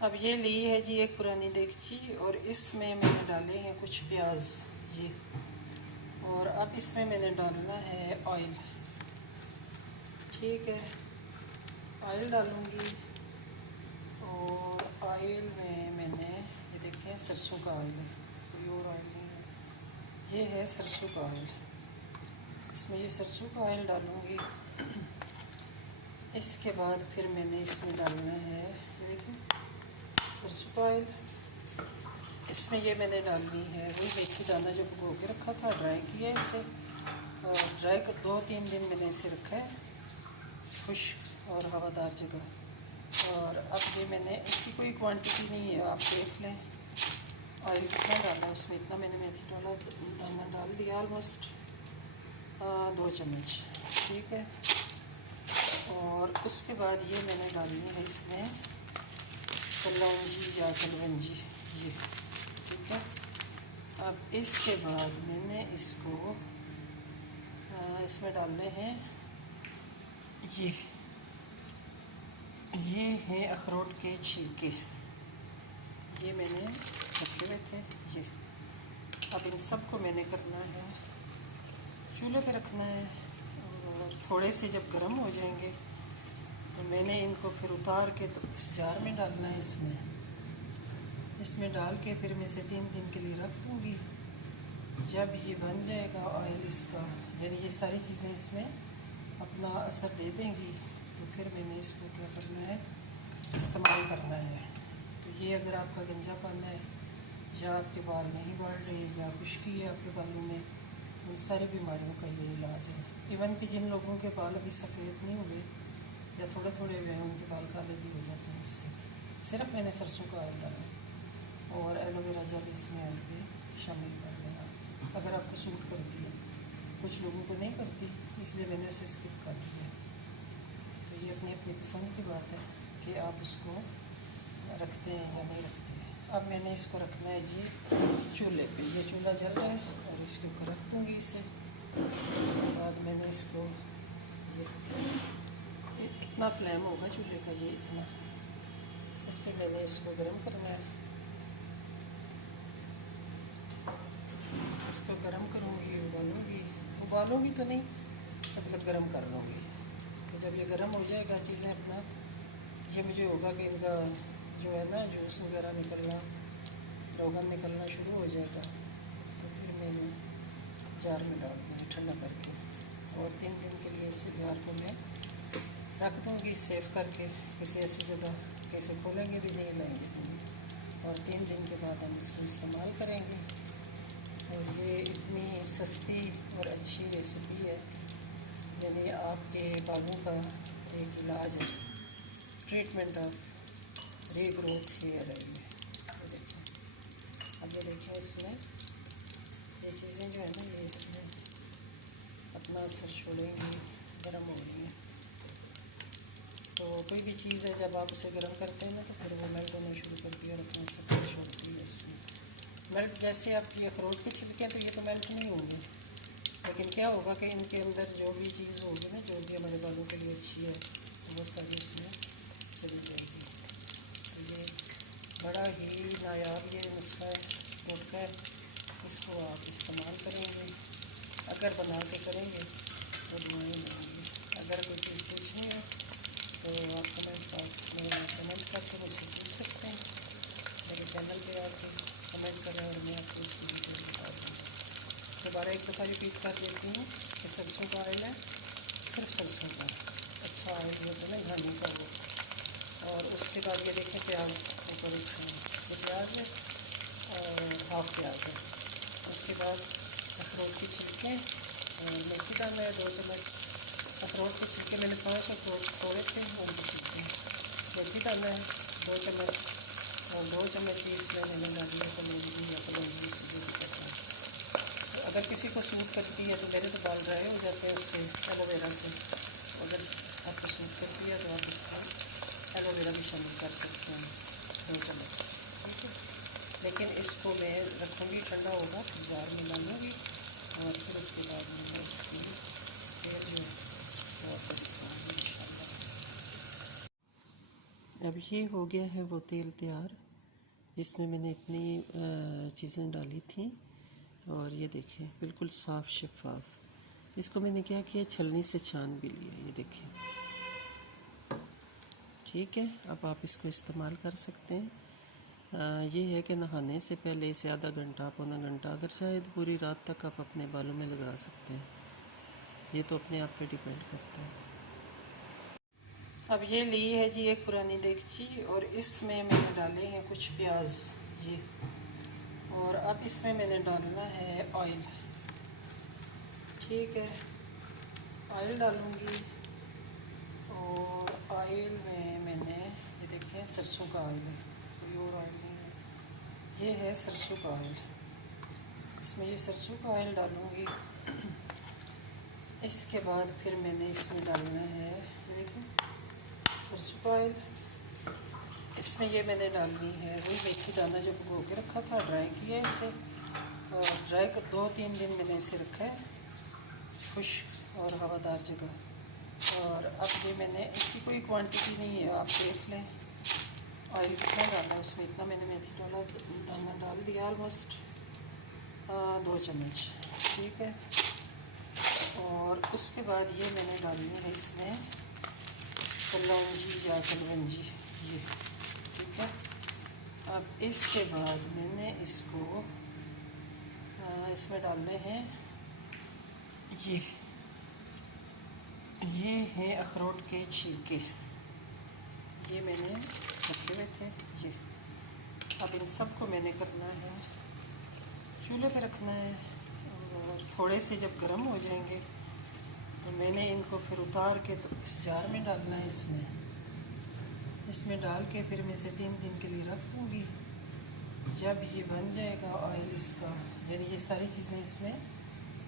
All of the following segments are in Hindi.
अब ये ली है जी एक पुरानी देगची और इसमें मैंने डाले हैं कुछ प्याज ये, और अब इसमें मैंने डालना है ऑयल। ठीक है, ऑयल डालूँगी और ऑयल में मैंने ये देखें सरसों का ऑयल है, प्योर ऑयल नहीं है, ये है सरसों का ऑयल। इसमें ये सरसों का ऑयल डालूँगी। इसके बाद फिर मैंने इसमें डालना है, ये देखिए सरसों का ऑयल। इसमें ये मैंने डालनी है वही मेथी दाना जो भिगो के रखा था, ड्राई किया इसे, और ड्राई कर 2-3 दिन मैंने इसे रखा है खुश्क और हवादार जगह। और अब ये मैंने इसकी कोई क्वांटिटी नहीं है, आप देख लें ऑयल कितना डाला उसमें, इतना मैंने मेथी दाना डाल दिया, ऑलमोस्ट 2 चम्मच। ठीक है, और उसके बाद ये मैंने डालनी है इसमें कलौंजी या कलवंजी ये। ठीक है, अब इसके बाद मैंने इसको इसमें डालने हैं ये हैं अखरोट के छिलके, ये मैंने रखे हुए थे ये। अब इन सब को मैंने करना है चूल्हे पे रखना है, और थोड़े से जब गर्म हो जाएंगे तो मैंने इनको फिर उतार के तो इस जार में डालना है। इसमें डाल के फिर मैं इसे 3 दिन के लिए रख दूँगी। जब ये बन जाएगा ऑयल इसका, यानी ये सारी चीज़ें इसमें अपना असर दे देंगी, तो फिर मैंने इसको क्या करना है, इस्तेमाल करना है। तो ये अगर आपका गंजापन है या आपके बाल नहीं बढ़ रहे या खुश्की है आपके बालों में, उन सारी बीमारियों का ये इलाज है। इवन कि जिन लोगों के बाल अभी सफ़ेद नहीं हुए या थोड़े थोड़े हुए हैं, उनके बाल काले भी हो जाते हैं इससे। सिर्फ मैंने सरसों का ऑयल डाला और एलोवेरा जेल इसमें ऑयल पे शामिल कर देना अगर आपको सूट करती है। कुछ लोगों को नहीं करती, इसलिए मैंने उसे स्किप कर दिया। तो ये अपनी अपनी पसंद की बात है कि आप उसको रखते हैं या नहीं रखते हैं। अब मैंने इसको रखना है जी चूल्हे पे, ये चूल्हा जल रहा है और इसके ऊपर रख दूँगी इसे। उसके बाद मैंने इसको ये इतना फ्लेम होगा चूल्हे का, ये इतना, इस पर मैंने इसको गर्म करना है। इसको गर्म करूँगी, उबालूँगी तो नहीं, मतलब गर्म कर लूँगी। तो जब ये गर्म हो जाएगा चीज़ें अपना, ये मुझे होगा कि इनका जो है ना जूस वगैरह निकलना, रोगन निकलना शुरू हो जाएगा, तो फिर मैंने जार में डाल दूँगी ठंडा करके, और 3 दिन के लिए इस जार को मैं रख दूँगी सेव करके किसी ऐसी जगह, कैसे खोलेंगे भी नहीं, लाएंगे भी। और 3 दिन के बाद हम इसको इस्तेमाल करेंगे। और ये इतनी सस्ती और अच्छी रेसिपी है, यानी आपके बालों का एक इलाज है, ट्रीटमेंट ऑफ रीग्रोथ हेयर है ये। देखिए, अब ये देखिए इसमें ये चीज़ें जो है ना, ये इसमें अपना असर छोड़ेंगी, गर्म हो रही हैं। तो कोई भी चीज़ है जब आप उसे गर्म करते हैं ना, तो फिर वो मेल्ट होना शुरू करती है और अपना असर छोड़ती है उसमें। मेल्ट जैसे आपकी अखरोट के छिलके हैं तो ये तो मेल्ट नहीं होंगे, लेकिन क्या होगा कि इनके अंदर जो भी चीज़ होगी ना, जो भी हमारे बालों के लिए अच्छी है, वो सारी उसमें चली जाएगी। तो ये बड़ा ही नायाब ये नुस्खा है, टोटका है, इसको आप इस्तेमाल करेंगे। अगर बना के करेंगे तो दुआएं मिलेंगी। अगर कोई चीज़ पूछनी है तो आप कमेंट बॉक्स में कमेंट करके मुझसे पूछ सकते हैं, मेरे चैनल पे आके कमेंट करें और मैं आपको इसकी डिटेल बता दूँगी। दोबारा एक दफ़ा रिपीट कर देती हूँ कि सरसों का ऑयल है, सिर्फ सरसों का अच्छा ऑयल होता है ना घानी का वो। और उसके बाद ये देखें प्याज ऊपर रखा है, ये प्याज है और हाफ प्याज है। उसके बाद अखरोट के छिलके, मेथी दाना है 2 चम्मच, अखरोट के छिलके मैंने 5 अखरोट तोड़े थे, उनके छिलके, मेथी दाना है 2 चम्मच, और 2 चम्मच ही इसमें मैंने डाली है कलौंजी या कलौंजी से जो भी करता है। तो अगर किसी को सूट करती है, तो मेरे तो बाल ड्राई हो जाते हैं उससे, एलोवेरा से, अगर आपको सूट करती है तो आप इसमें एलोवेरा भी शामिल कर सकते हैं 2 चम्मच। ठीक है, लेकिन इसको मैं रखूँगी, ठंडा होगा फिर जार में डालूँगी, और फिर उसके बाद मैं इसकी फिर जो और तरीका इंशाल्लाह। अब ये हो गया है वो तेल तैयार जिसमें मैंने इतनी चीज़ें डाली थी। और ये देखें बिल्कुल साफ़ शफाफ। इसको मैंने क्या किया, छलनी से छान भी लिया। ये देखें, ठीक है। अब आप इसको इस्तेमाल कर सकते हैं। ये है कि नहाने से पहले इसे आधा घंटा पौना घंटा, अगर चाहे तो पूरी रात तक आप अपने बालों में लगा सकते हैं। ये तो अपने आप पे डिपेंड करता है। अब ये ली है जी एक पुरानी देगची और इसमें मैंने डाले हैं कुछ प्याज ये, और अब इसमें मैंने डालना है ऑयल। ठीक है, ऑयल डालूँगी और ऑयल में मैंने ये देखें सरसों का ऑयल है, कोई और ऑयल नहीं है, ये है सरसों का ऑयल। इसमें ये सरसों का ऑयल डालूँगी। इसके बाद फिर मैंने इसमें डालना है, देखो सरसों का ऑयल। इसमें ये मैंने डालनी है वही मेथी दाना जो भिगो के रखा था, ड्राई किया इसे, और ड्राई 2-3 दिन मैंने इसे रखा है खुश्क और हवादार जगह। और अब ये मैंने, इसकी कोई क्वांटिटी नहीं है, आप देख लें ऑयल कितना डाला है उसमें, इतना मैंने मेथी दाना डाल दिया, ऑलमोस्ट 2 चम्मच। ठीक है, और उसके बाद ये मैंने डालनी है इसमें कलौंजी या कलवंजी ये। ठीक है, अब इसके बाद मैंने इसको इसमें डालने हैं ये हैं अखरोट के छिलके, ये मैंने रखे हुए थे ये। अब इन सब को मैंने करना है चूल्हे पे रखना है, और थोड़े से जब गर्म हो जाएंगे तो मैंने इनको फिर उतार के तो इस जार में डालना है। इसमें डाल के फिर मैं इसे 3 दिन के लिए रख दूँगी। जब ये बन जाएगा ऑयल इसका, यानी ये सारी चीज़ें इसमें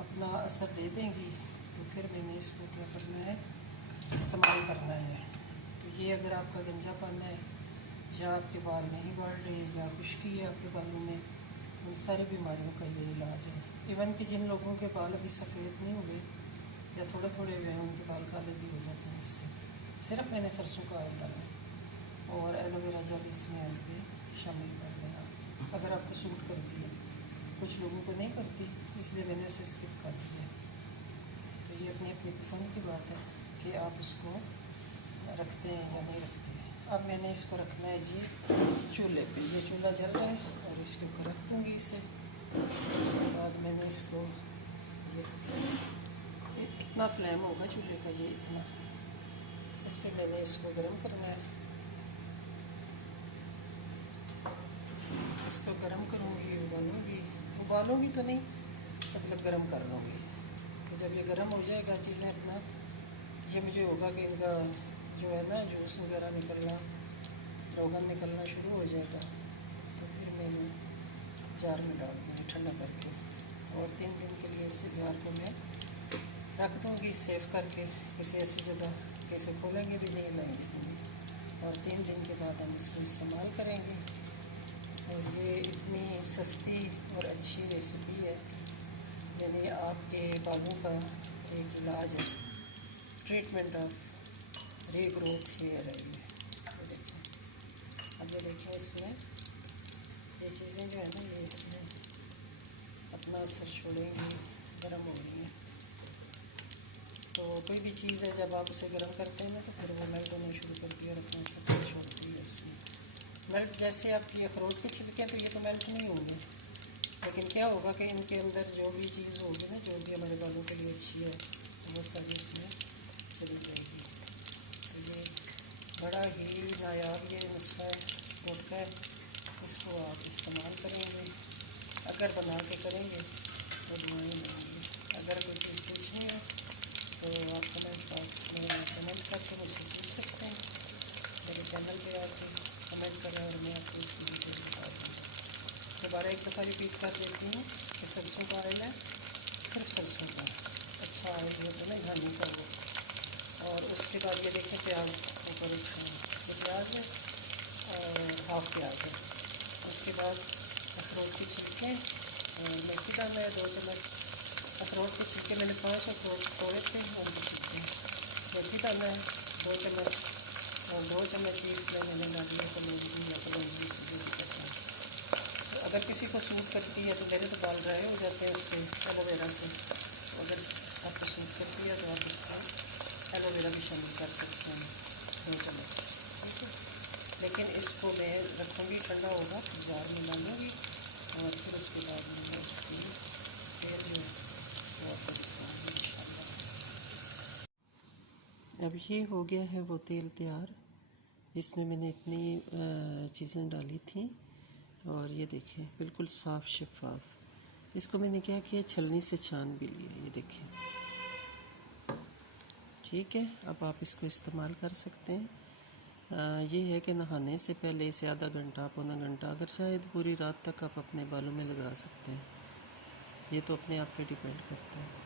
अपना असर दे देंगी, तो फिर मैंने इसको क्या करना है, इस्तेमाल करना है। तो ये अगर आपका गंजापन है या आपके बाल नहीं बढ़ रहे या खुश्की है आपके बालों में, उन सारी बीमारियों का ये इलाज है। इवन कि जिन लोगों के बाल अभी सफ़ेद नहीं हुए या थोड़े थोड़े हुए हैं, उनके बाल काले भी हो जाते हैं इससे। सिर्फ मैंने सरसों का ऑयल डाला और एलोवेरा जेल इसमें ऑयल पे शामिल कर देना, अगर आपको सूट करती है। कुछ लोगों को नहीं करती, इसलिए मैंने उसे स्किप कर दिया। तो ये अपनी अपनी पसंद की बात है कि आप उसको रखते हैं या नहीं रखते हैं। अब मैंने इसको रखना है जी चूल्हे पे, ये चूल्हा जल रहा है और इसके ऊपर रख दूँगी इसे। उसके बाद मैंने इसको इतना फ्लेम होगा चूल्हे का, ये इतना, इस पर मैंने इसको गर्म करना है। इसको गर्म करूँगी, उबालूँगी तो नहीं, मतलब गर्म कर लूँगी। तो जब ये गर्म हो जाएगा चीज़ें अपना, ये मुझे होगा कि इनका जो है ना जूस वगैरह निकलना, रोगन निकलना शुरू हो जाएगा, तो फिर मैंने जार में डाल दूँगी ठंडा करके, और 3 दिन के लिए इस जार को मैं रख दूँगी सेव करके किसी ऐसी जगह कि इसे खोलेंगे भी नहीं, लाएंगे भी, और 3 दिन के बाद हम इसको इस्तेमाल करेंगे। और ये इतनी सस्ती और अच्छी रेसिपी है, यानी आपके बालों का एक इलाज है, ट्रीटमेंट ऑफ रीग्रोथ हेयर है ये। देखिए, अब ये देखिए इसमें ये चीज़ें जो है ना, ये इसमें अपना असर छोड़ेंगी, गर्म हो रही हैं। तो कोई भी चीज़ है जब आप उसे गर्म करते हैं ना, तो फिर वो मेल्ट होना शुरू करती है और अपना असर छोड़ती है उसमें। मेल्ट जैसे आपकी अखरोट के छिलके हैं तो ये तो मेल्ट नहीं होंगे, लेकिन क्या होगा कि इनके अंदर जो भी चीज़ होगी ना, जो भी हमारे बालों के लिए अच्छी है, वो सारी उसमें चली जाएगी। तो ये बड़ा ही नायाब ये नुस्खा है, टोटका है, इसको आप इस्तेमाल करेंगे। अगर बना के करेंगे तो दुआएं मिलेंगी। अगर कोई चीज़ पूछनी है तो आप कमेंट बॉक्स में कमेंट करके मुझसे पूछ सकते हैं। मेरे चैनल पे आके कमेंट करें और मैं आपको इसकी डिटेल बता दूँगा। दोबारा एक दफ़ा रिपीट कर देती हूँ कि सरसों का ऑयल है, सिर्फ सरसों का, अच्छा ऑयल है तो नहीं खाने का वो। और उसके बाद ये देखें प्याज ऊपर रखा है, ये प्याज है और हाफ प्याज है। उसके बाद अखरोट के छिलके, मेथी दाना है 2 चम्मच। अखरोट के छिलके मैंने 5 अखरोट तोड़े थे, उनके छिलके। मेथी दाना है 2 चम्मच। और 2 चम्मच ही इसमें मैंने डाली है कलौंजी या कलौंजी से जो भी करता है। तो अगर किसी को सूट करती है तो मेरे तो बाल ड्राई हो जाते हैं उससे, एलोवेरा से। तो अगर आपको सूट करती है तो आप इसमें एलोवेरा भी शामिल कर सकते हैं 2 चम्मच, ठीक है। लेकिन इसको मैं रखूँगी, ठंडा होगा फिर जार में डालूँगी और फिर उसके बाद मैं उसकी फिर जो वो आपको दिखाऊँगी इंशाल्लाह। अब ये हो गया है वो तेल तैयार, जिसमें मैंने इतनी चीज़ें डाली थी और ये देखिए बिल्कुल साफ़ शफाफ। इसको मैंने क्या किया, छलनी से छान भी लिया, ये देखिए, ठीक है। अब आप इसको इस्तेमाल कर सकते हैं। ये है कि नहाने से पहले इसे आधा घंटा पौना घंटा, अगर चाहे तो पूरी रात तक आप अपने बालों में लगा सकते हैं। ये तो अपने आप पे डिपेंड करता है।